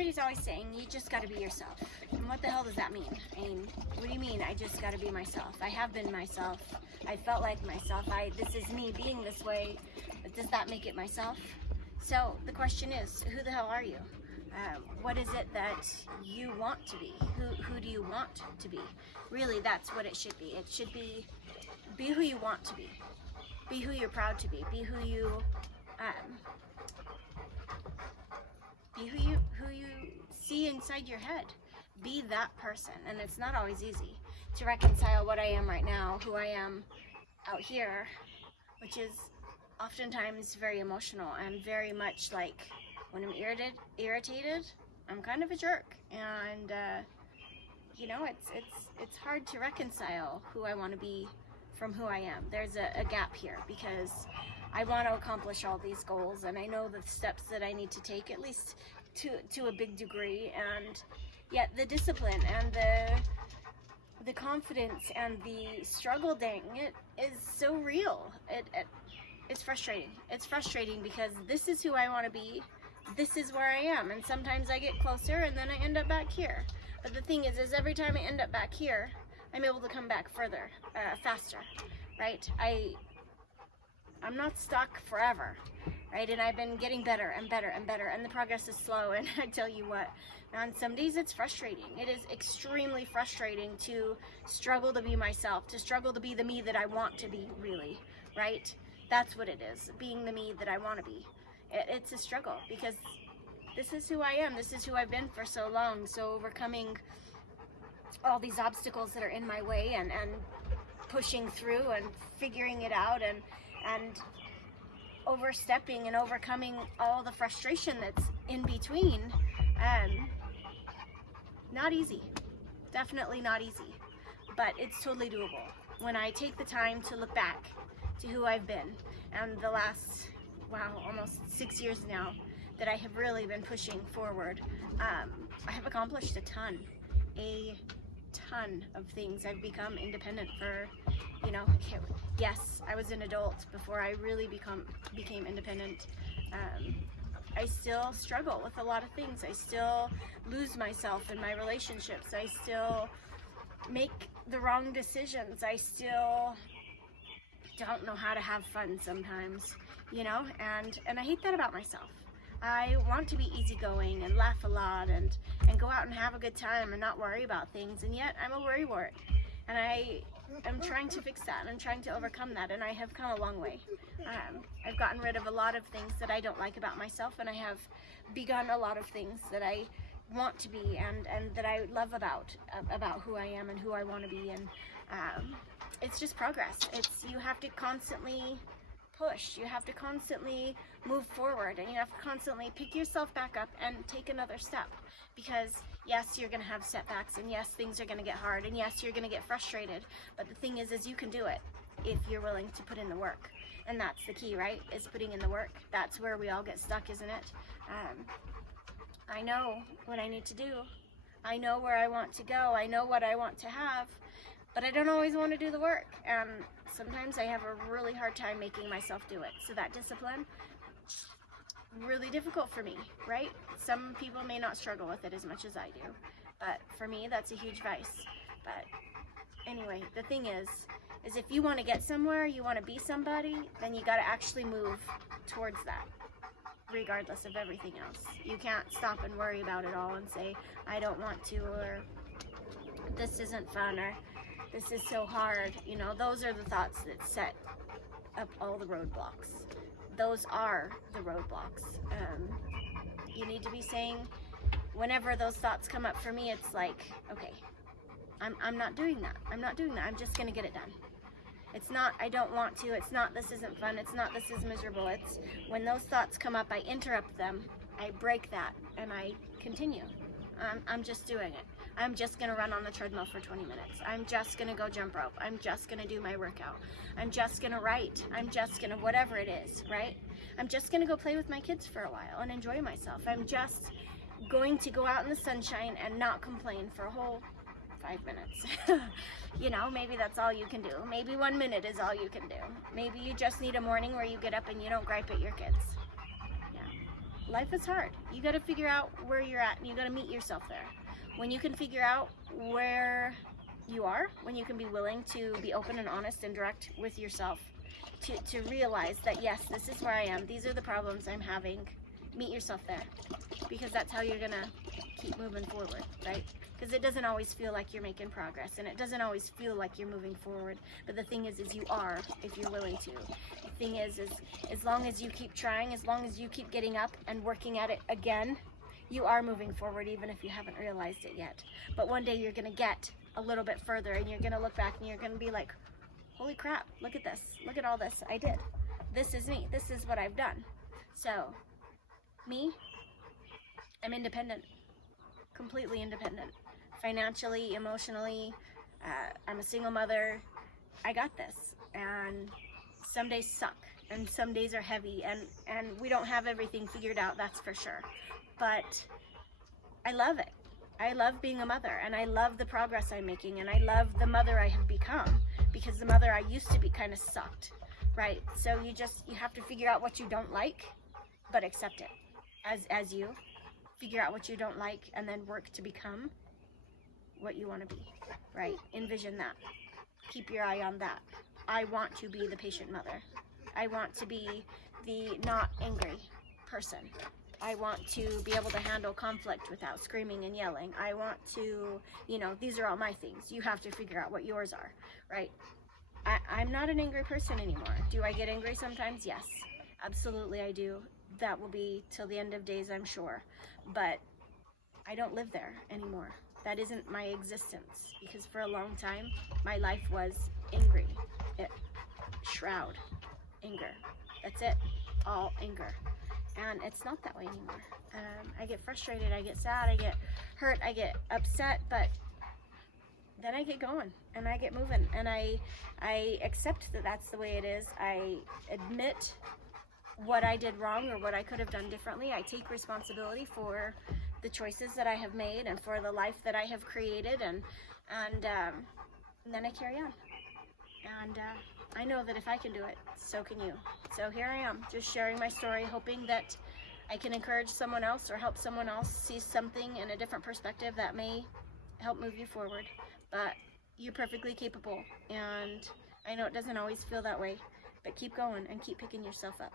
everybody's always saying you just got to be yourself. And what the hell does that mean? I mean, what do you mean I just got to be myself? I have been myself. I felt like myself. This is me being this way. But does that make it myself? So the question is, who the hell are you? What is it that you want to be? Who do you want to be? Really, that's what it should be. It should be who you want to be. Be who you're proud to be. Be who you see inside your head. Be that person. And it's not always easy to reconcile what I am right now, who I am out here, which is oftentimes very emotional and very much like when I'm irritated, I'm kind of a jerk. And you know, it's hard to reconcile who I want to be from who I am. There's a gap here because I want to accomplish all these goals, and I know the steps that I need to take, at least to a big degree, and yet the discipline and the confidence and the struggle, dang, it is so real. It's frustrating. It's frustrating because this is who I want to be. This is where I am, and sometimes I get closer and then I end up back here. But the thing is every time I end up back here, I'm able to come back further, faster, right? I'm not stuck forever, right? And I've been getting better and better and better, and the progress is slow. And I tell you what, on some days it's frustrating. It is extremely frustrating to struggle to be myself, to struggle to be the me that I want to be, really, right? That's what it is, being the me that I want to be. It's a struggle because this is who I am. This is who I've been for so long. So overcoming all these obstacles that are in my way and pushing through and figuring it out and overstepping and overcoming all the frustration that's in between, not easy. Definitely not easy, but it's totally doable when I take the time to look back to who I've been. And the last, wow, almost 6 years now that I have really been pushing forward, I have accomplished a ton of things. I've become independent for, you know, yes, I was an adult before I really became independent. I still struggle with a lot of things. I still lose myself in my relationships. I still make the wrong decisions. I still don't know how to have fun sometimes, you know, and I hate that about myself. I want to be easygoing and laugh a lot and go out and have a good time and not worry about things, and yet I'm a worrywart. And I am trying to fix that, and I'm trying to overcome that, and I have come a long way. I've gotten rid of a lot of things that I don't like about myself, and I have begun a lot of things that I want to be and that I love about who I am and who I want to be. And it's just progress. You have to constantly push. You have to constantly move forward, and you have to constantly pick yourself back up and take another step, because yes, you're going to have setbacks, and yes, things are going to get hard, and yes, you're going to get frustrated, but the thing is you can do it if you're willing to put in the work. And that's the key, right? Is putting in the work. That's where we all get stuck, isn't it? I know what I need to do. I know where I want to go. I know what I want to have, but I don't always want to do the work, and sometimes I have a really hard time making myself do it. So that discipline, really difficult for me, right? Some people may not struggle with it as much as I do, but for me, that's a huge vice. But anyway, the thing is if you want to get somewhere, you want to be somebody, then you got to actually move towards that, regardless of everything else. You can't stop and worry about it all and say, I don't want to, or this isn't fun, or this is so hard. You know, those are the thoughts that set up all the roadblocks. Those are the roadblocks. You need to be saying, whenever those thoughts come up for me, it's like, okay, I'm not doing that. I'm not doing that. I'm just going to get it done. It's not, I don't want to. It's not, this isn't fun. It's not, this is miserable. It's when those thoughts come up, I interrupt them. I break that and I continue. I'm just doing it. I'm just going to run on the treadmill for 20 minutes. I'm just going to go jump rope. I'm just going to do my workout. I'm just going to write. I'm just going to, whatever it is, right? I'm just going to go play with my kids for a while and enjoy myself. I'm just going to go out in the sunshine and not complain for a whole 5 minutes. You know, maybe that's all you can do. Maybe 1 minute is all you can do. Maybe you just need a morning where you get up and you don't gripe at your kids. Yeah. life is hard. You got to figure out where you're at, and you got to meet yourself there. When you can figure out where you are, when you can be willing to be open and honest and direct with yourself, to realize that yes, this is where I am, these are the problems I'm having, meet yourself there, because that's how you're gonna keep moving forward, right? Because it doesn't always feel like you're making progress, and it doesn't always feel like you're moving forward, but the thing is you are, if you're willing to. The thing is as long as you keep trying, as long as you keep getting up and working at it again, you are moving forward, even if you haven't realized it yet. But one day you're gonna get a little bit further, and you're gonna look back and you're gonna be like, holy crap, look at this, look at all this I did. This is me, this is what I've done. So, me, I'm independent, completely independent. Financially, emotionally, I'm a single mother. I got this, and some days suck, and some days are heavy, and we don't have everything figured out, that's for sure. But I love it. I love being a mother, and I love the progress I'm making, and I love the mother I have become, because the mother I used to be kind of sucked, right? So you have to figure out what you don't like, but accept it as you figure out what you don't like, and then work to become what you want to be, right? Envision that. Keep your eye on that. I want to be the patient mother. I want to be the not angry person. I want to be able to handle conflict without screaming and yelling. I want to, these are all my things. You have to figure out what yours are, right? I'm not an angry person anymore. Do I get angry sometimes? Yes, absolutely I do. That will be till the end of days, I'm sure. But I don't live there anymore. That isn't my existence, because for a long time, my life was angry. Shroud, anger. That's it, all anger. And it's not that way anymore. I get frustrated, I get sad, I get hurt, I get upset, but then I get going and I get moving, and I accept that that's the way it is. I admit what I did wrong or what I could have done differently. I take responsibility for the choices that I have made and for the life that I have created, and then I carry on. And I know that if I can do it, so can you. So here I am, just sharing my story, hoping that I can encourage someone else or help someone else see something in a different perspective that may help move you forward. But you're perfectly capable, and I know it doesn't always feel that way, but keep going and keep picking yourself up.